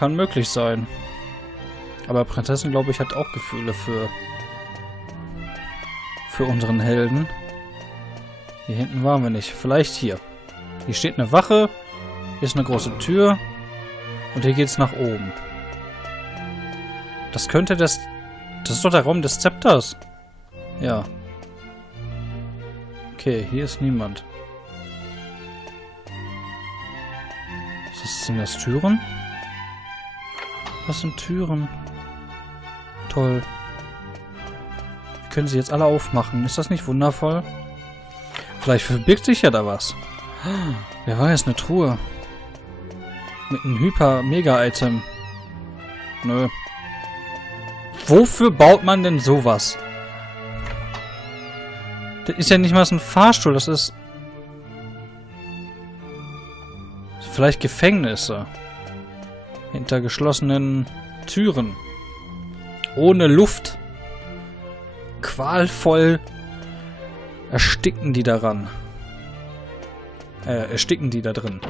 kann möglich sein. Aber Prinzessin, glaube ich, hat auch Gefühle für unseren Helden. Hier hinten waren wir nicht. Vielleicht hier. Hier steht eine Wache. Hier ist eine große Tür. Und hier geht es nach oben. Das könnte das... Das ist doch der Raum des Zepters. Ja. Okay, hier ist niemand. Sind das Türen? Was sind Türen? Toll. Wir können sie jetzt alle aufmachen. Ist das nicht wundervoll? Vielleicht verbirgt sich ja da was. Wer weiß, eine Truhe. Mit einem Hyper-Mega-Item. Nö. Wofür baut man denn sowas? Das ist ja nicht mal so ein Fahrstuhl, das ist... Vielleicht Gefängnisse. Hinter geschlossenen Türen. Ohne Luft. Qualvoll ersticken die daran. Ersticken die da drin.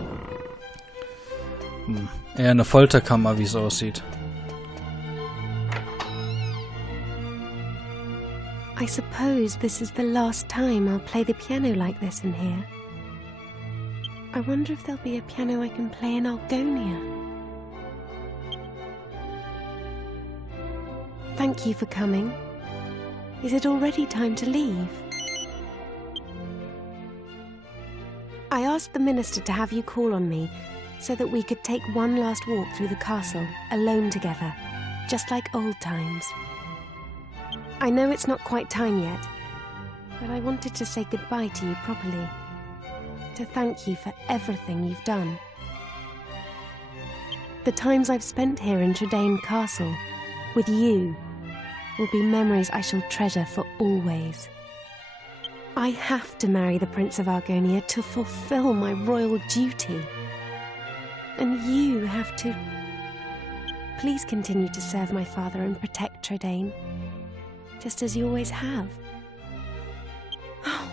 Eher eine Folterkammer, wie es aussieht. I suppose this is the last time I'll play the piano like this in here. I wonder if there'll be a piano I can play in Argonia. Thank you for coming. Is it already time to leave? I asked the minister to have you call on me so that we could take one last walk through the castle, alone together, just like old times. I know it's not quite time yet, but I wanted to say goodbye to you properly. To thank you for everything you've done. The times I've spent here in Trode Castle, with you, will be memories I shall treasure for always. I have to marry the Prince of Argonia to fulfill my royal duty. And you have to... Please continue to serve my father and protect Trode, just as you always have. Oh.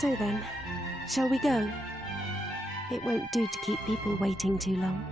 So then, shall we go? It won't do to keep people waiting too long.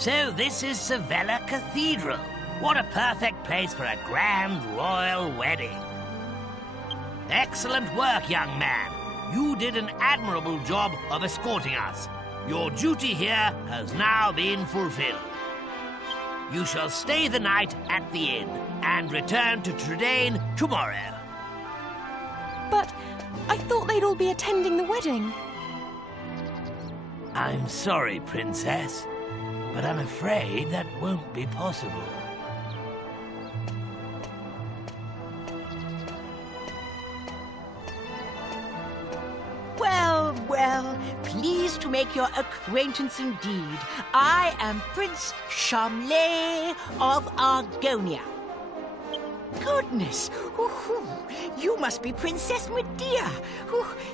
So this is Sevilla Cathedral. What a perfect place for a grand royal wedding. Excellent work, young man. You did an admirable job of escorting us. Your duty here has now been fulfilled. You shall stay the night at the inn and return to Trode tomorrow. But I thought they'd all be attending the wedding. I'm sorry, Princess, but I'm afraid that won't be possible. Well, pleased to make your acquaintance indeed. I am Prince Charmley of Argonia. Goodness, you must be Princess Medea.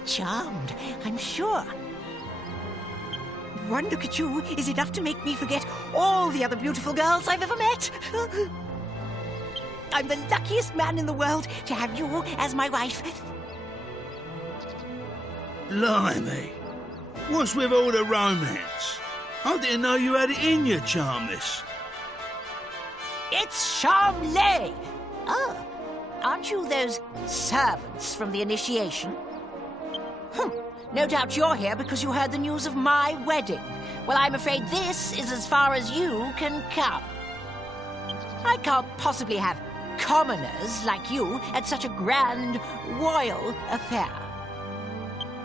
Charmed, I'm sure. One look at you is enough to make me forget all the other beautiful girls I've ever met. I'm the luckiest man in the world to have you as my wife. Blimey, what's with all the romance? I didn't know you had it in you, Charmless. It's Charmley. Oh, aren't you those servants from the initiation? No doubt you're here because you heard the news of my wedding. Well, I'm afraid this is as far as you can come. I can't possibly have commoners like you at such a grand royal affair.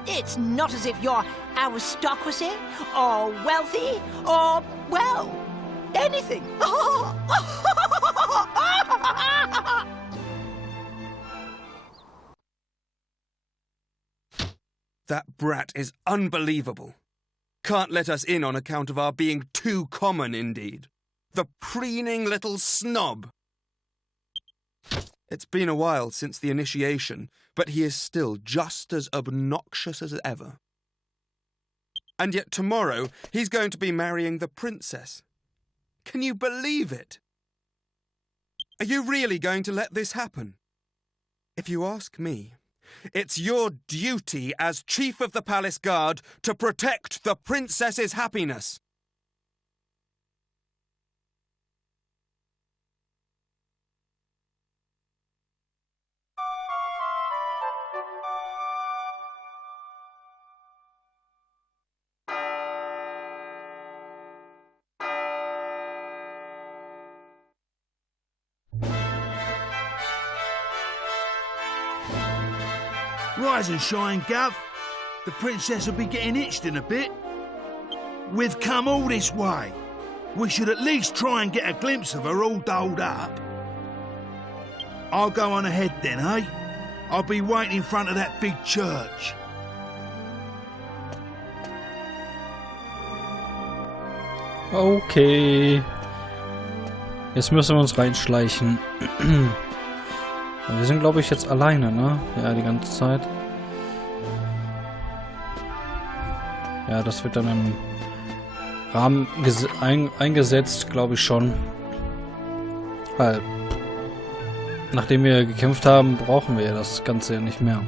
It's not as if you're aristocracy, or wealthy, or, well, anything. That brat is unbelievable. Can't let us in on account of our being too common, indeed. The preening little snob. It's been a while since the initiation, but he is still just as obnoxious as ever. And yet tomorrow he's going to be marrying the princess. Can you believe it? Are you really going to let this happen? If you ask me, it's your duty as Chief of the Palace Guard to protect the princess's happiness. Rise and shine, Gov. The princess will be getting itched in a bit. We've come all this way. We should at least try and get a glimpse of her all dolled up. I'll go on ahead then, eh? I'll be waiting in front of that big church. Okay. Jetzt müssen wir uns reinschleichen. Wir sind, glaube ich, jetzt alleine, ne? Ja, die ganze Zeit. Ja, das wird dann im Rahmen eingesetzt, glaube ich schon. Weil, nachdem wir gekämpft haben, brauchen wir das Ganze ja nicht mehr.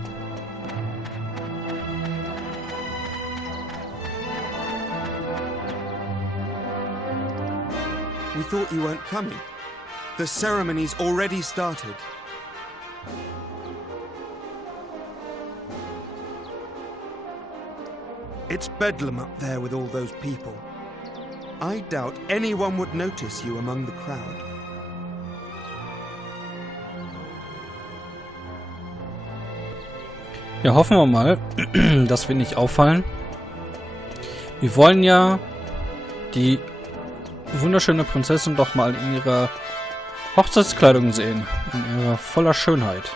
We thought you weren't coming. The ceremony's already started. It's bedlam up there with all those people. I doubt anyone would notice you among the crowd. Ja, hoffen wir mal, dass wir nicht auffallen. Wir wollen ja die wunderschöne Prinzessin doch mal in ihrer Hochzeitskleidung sehen. In ihrer voller Schönheit.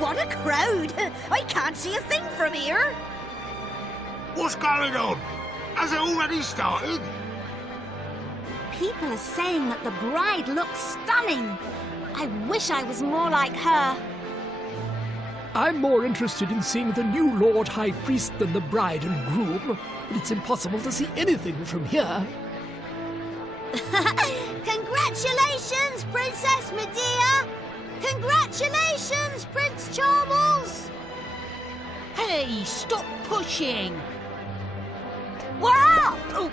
What a crowd! I can't see a thing from here. What's going on? Has it already started? People are saying that the bride looks stunning. I wish I was more like her. I'm more interested in seeing the new Lord High Priest than the bride and groom, but it's impossible to see anything from here. Congratulations, Princess Medea! Congratulations, Prince Charles! Hey, stop pushing! Wow! Oh,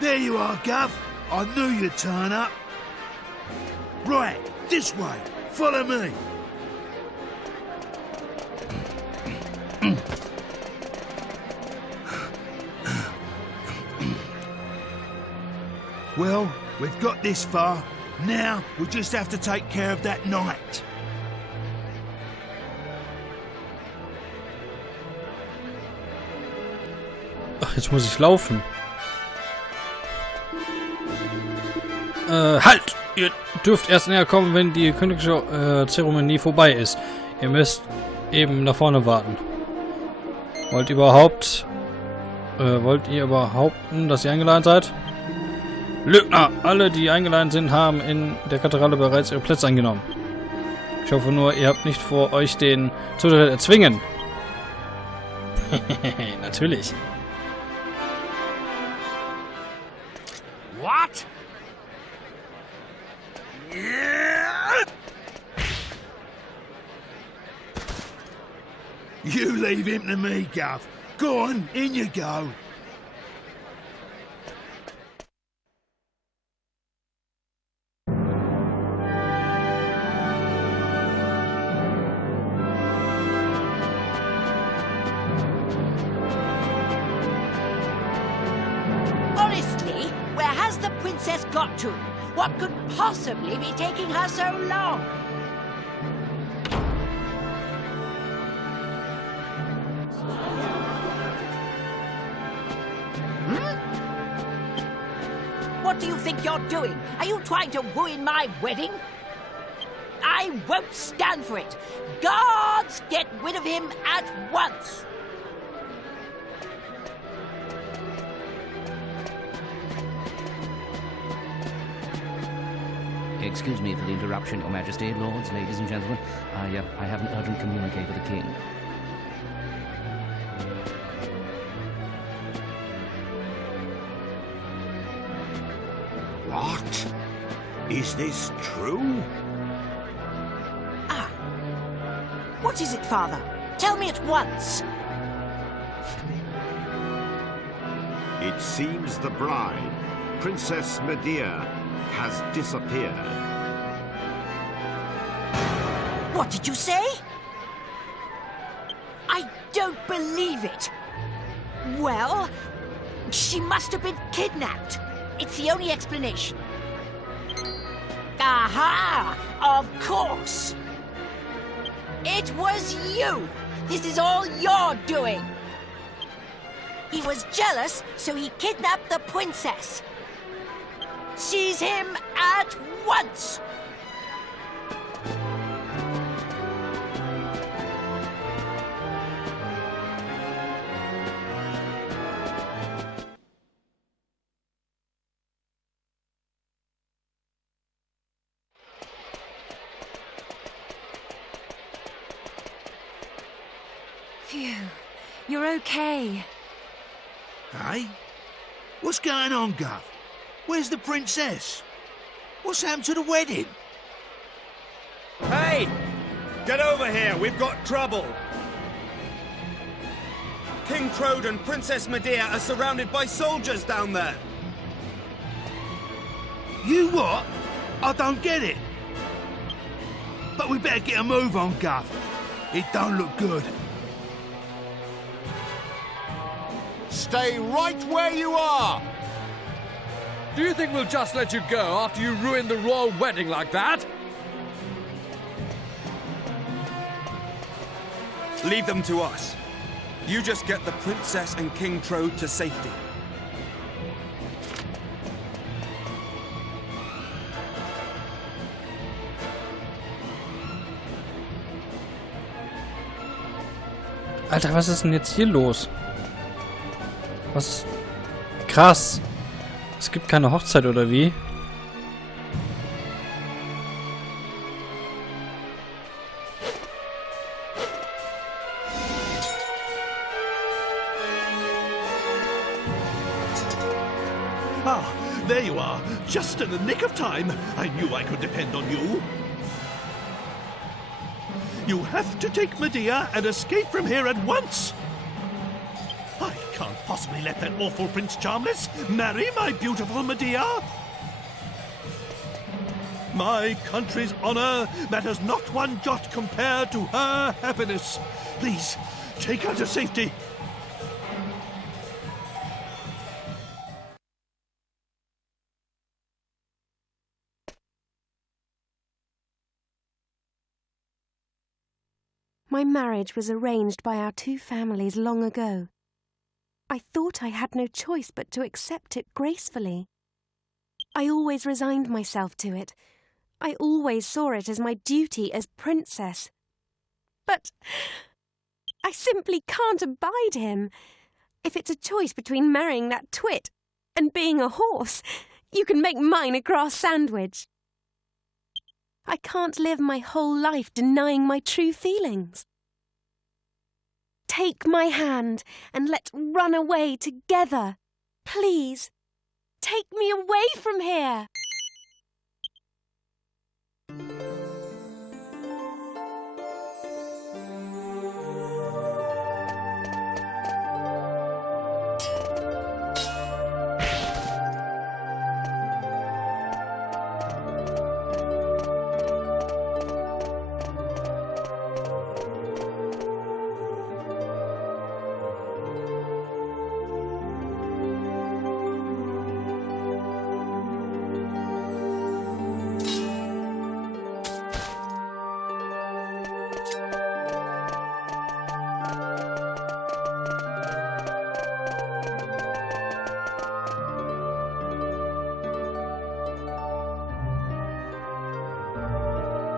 There you are, Gov. I knew you'd turn up. Right, this way. Follow me. Well, we've got this far. Now we just have to take care of that knight. Ach, jetzt muss ich laufen. Halt! Ihr dürft erst näher kommen, wenn die königliche Zeremonie vorbei ist. Ihr müsst eben nach vorne warten. Wollt ihr behaupten, dass ihr eingeladen seid? Lügner! Alle, die eingeladen sind, haben in der Kathedrale bereits ihre Plätze eingenommen. Ich hoffe nur, ihr habt nicht vor, euch den Zutritt erzwingen. Natürlich. What? You leave him to me, Gov. Go on, in you go. honestly, where has the princess got to? What could possibly be taking her so long? What do you think you're doing? Are you trying to ruin my wedding? I won't stand for it. Guards, get rid of him at once. Excuse me for the interruption, Your Majesty, lords, ladies and gentlemen. I have an urgent communique with the king. What? Is this true? Ah. What is it, Father? Tell me at once. It seems the bride, Princess Medea, has disappeared. What did you say? I don't believe it. Well, she must have been kidnapped. It's the only explanation. Aha! Of course! It was you! This is all your doing! He was jealous, so he kidnapped the princess. Seize him at once! Phew. You're okay. Hey? What's going on, Gov? Where's the princess? What's happened to the wedding? Hey! Get over here, we've got trouble! King Trode and Princess Medea are surrounded by soldiers down there! You what? I don't get it. But we better get a move on, Gov. It don't look good. Stay right where you are! Do you think we'll just let you go after you ruined the royal wedding like that? Leave them to us. You just get the princess and King Trode to safety. Alter, was ist denn jetzt hier los? Was ist... Krass. Es gibt keine Hochzeit, oder wie? there you are, just in the nick of time. I knew I could depend on you. You have to take Medea and escape from here at once. I can't possibly let that awful Prince Charmless marry my beautiful Medea. My country's honor matters not one jot compared to her happiness. Please, take her to safety. My marriage was arranged by our two families long ago. I thought I had no choice but to accept it gracefully. I always resigned myself to it. I always saw it as my duty as princess. But I simply can't abide him. If it's a choice between marrying that twit and being a horse, you can make mine a grass sandwich. I can't live my whole life denying my true feelings. Take my hand and let's run away together. Please, take me away from here.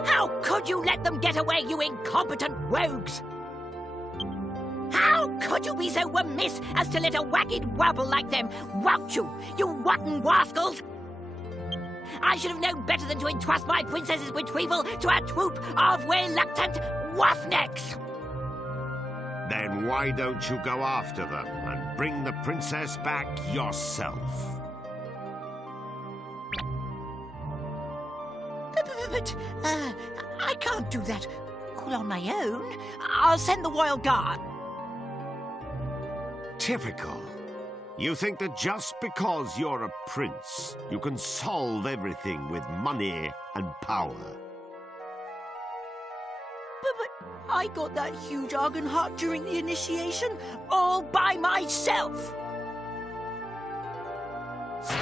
How could you let them get away, you incompetent rogues? How could you be so remiss as to let a wagged wobble like them wout you, you rotten rascals? I should have known better than to entrust my princess's retrieval to a troop of reluctant roughnecks. Then why don't you go after them and bring the princess back yourself? But I can't do that all on my own. I'll send the royal guard. Typical. You think that just because you're a prince, you can solve everything with money and power. But I got that huge argon heart during the initiation all by myself.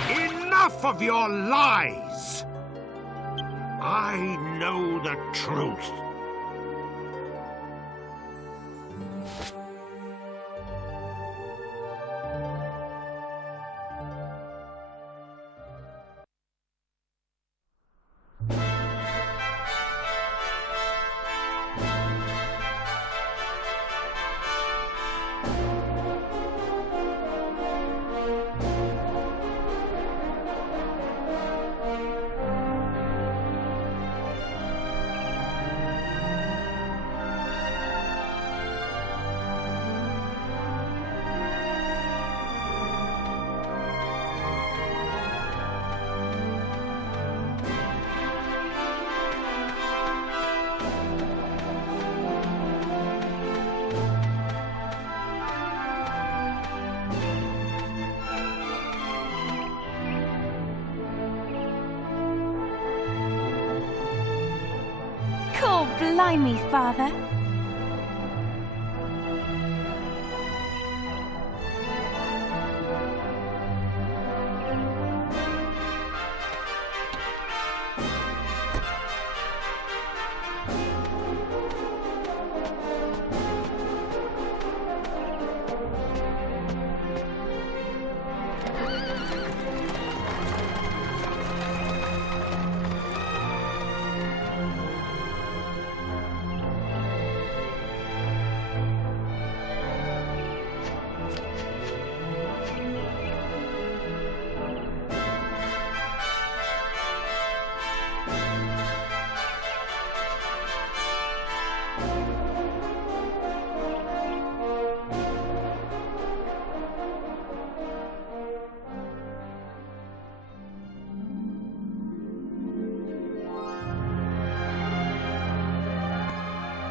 Enough of your lies! I know the truth. Blimey, Father.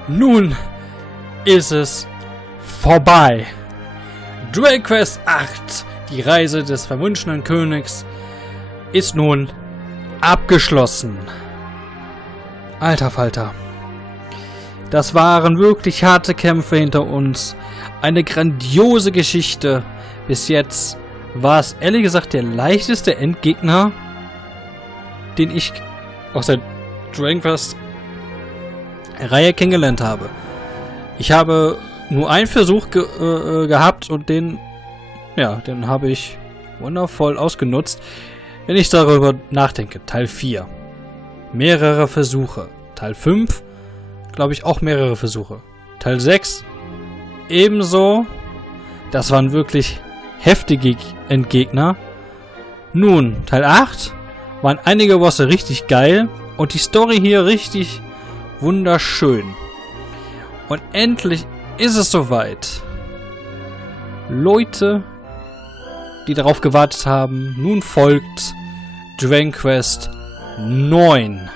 Nun ist es vorbei. Dragon Quest 8, die Reise des verwunschenen Königs, ist nun abgeschlossen. Alter Falter. Das waren wirklich harte Kämpfe hinter uns. Eine grandiose Geschichte. Bis jetzt war es ehrlich gesagt der leichteste Endgegner, den ich aus der Dragon Quest Reihe kennengelernt habe. Ich habe nur einen Versuch gehabt und den habe ich wundervoll ausgenutzt. Wenn ich darüber nachdenke, Teil 4. Mehrere Versuche. Teil 5, glaube ich, auch mehrere Versuche. Teil 6, ebenso. Das waren wirklich heftige Endgegner. Nun, Teil 8 waren einige Bosse richtig geil und die Story hier richtig wunderschön. Und endlich ist es soweit. Leute, die darauf gewartet haben, nun folgt Dragon Quest 9.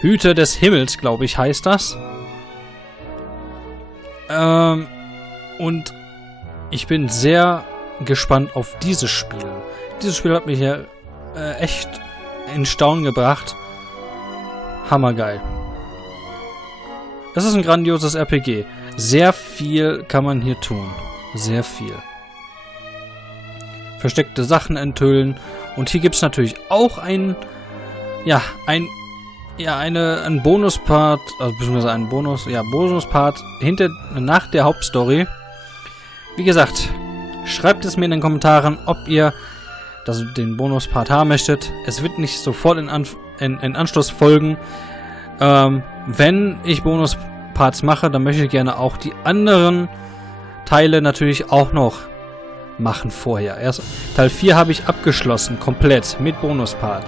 Hüter des Himmels, glaube ich, heißt das. Und ich bin sehr gespannt auf dieses Spiel. Dieses Spiel hat mich ja echt in Staunen gebracht. Hammergeil. Das ist ein grandioses RPG. Sehr viel kann man hier tun. Sehr viel. Versteckte Sachen enthüllen. Und hier gibt es natürlich auch einen Bonuspart, also beziehungsweise einen Bonuspart nach der Hauptstory. Wie gesagt, schreibt es mir in den Kommentaren, ob ihr den Bonuspart haben möchtet. Es wird nicht sofort in Anschluss folgen. Wenn ich Bonusparts mache, dann möchte ich gerne auch die anderen Teile natürlich auch noch machen vorher. Erst Teil 4 habe ich abgeschlossen, komplett, mit Bonuspart.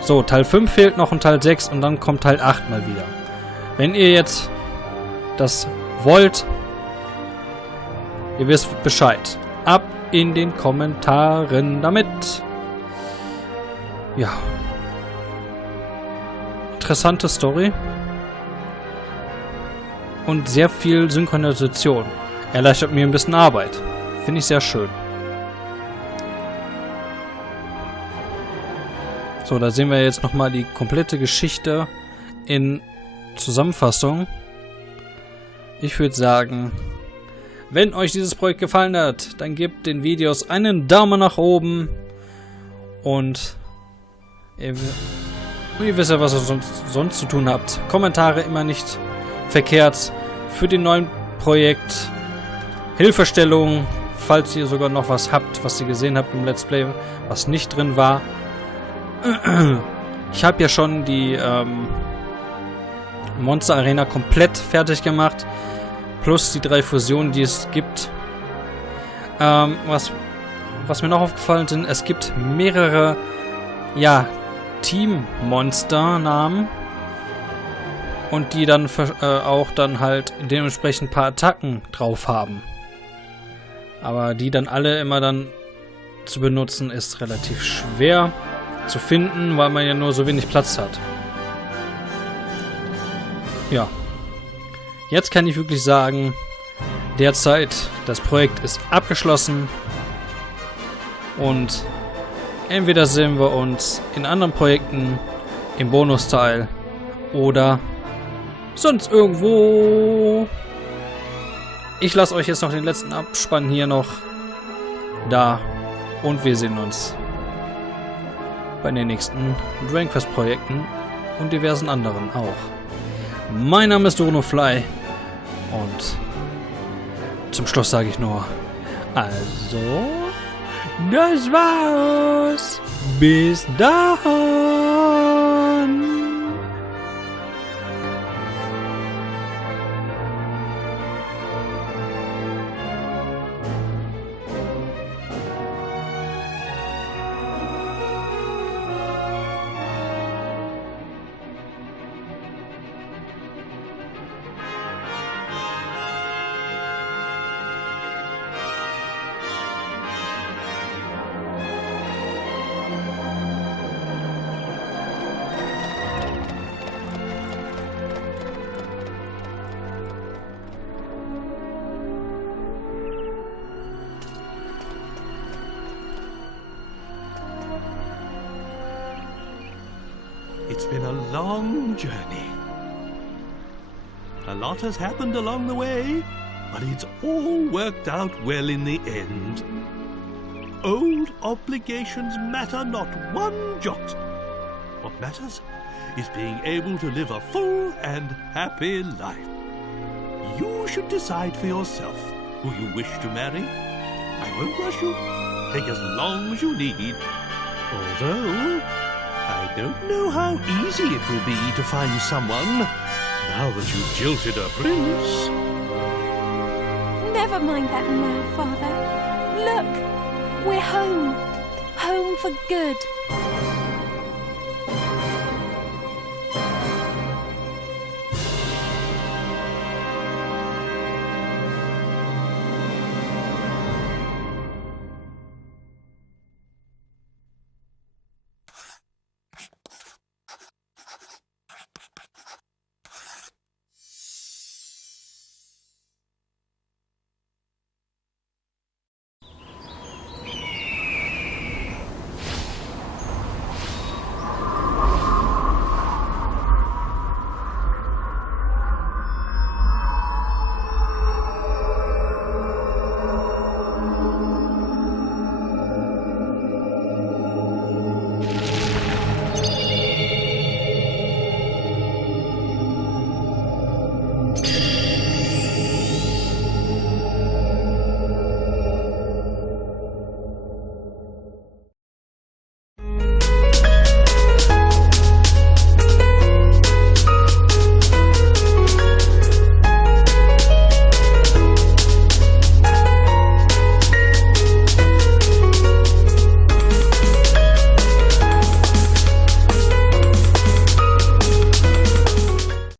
So, Teil 5 fehlt noch und Teil 6 und dann kommt Teil 8 mal wieder. Wenn ihr jetzt das wollt, ihr wisst Bescheid. Ab in den Kommentaren damit. Ja. Interessante Story. Und sehr viel Synchronisation. Erleichtert mir ein bisschen Arbeit. Finde ich sehr schön. So, da sehen wir jetzt nochmal die komplette Geschichte in Zusammenfassung. Ich würde sagen, wenn euch dieses Projekt gefallen hat, dann gebt den Videos einen Daumen nach oben. Und ihr wisst ja, was ihr sonst zu tun habt. Kommentare immer nicht verkehrt für den neuen Projekt. Hilfestellung, falls ihr sogar noch was habt, was ihr gesehen habt im Let's Play, was nicht drin war. Ich habe ja schon die Monster Arena komplett fertig gemacht. Plus die 3 Fusionen, die es gibt. Was mir noch aufgefallen sind, es gibt mehrere Team-Monster-Namen. Und die dann auch dann halt dementsprechend ein paar Attacken drauf haben. Aber die dann alle immer dann zu benutzen, ist relativ schwer zu finden, weil man ja nur so wenig Platz hat. Ja. Jetzt kann ich wirklich sagen, derzeit, das Projekt ist abgeschlossen. Und entweder sehen wir uns in anderen Projekten im Bonusteil oder sonst irgendwo. Ich lasse euch jetzt noch den letzten Abspann hier noch da. Und wir sehen uns bei den nächsten Dragon Quest Projekten und diversen anderen auch. Mein Name ist DonoFly und zum Schluss sage ich nur, also, das war's. Bis dann. It's been a long journey. A lot has happened along the way, but it's all worked out well in the end. Old obligations matter not one jot. What matters is being able to live a full and happy life. You should decide for yourself who you wish to marry. I won't rush you. Take as long as you need. Although, I don't know how easy it will be to find someone now that you've jilted a prince. Never mind that now, Father. Look, we're home. Home for good.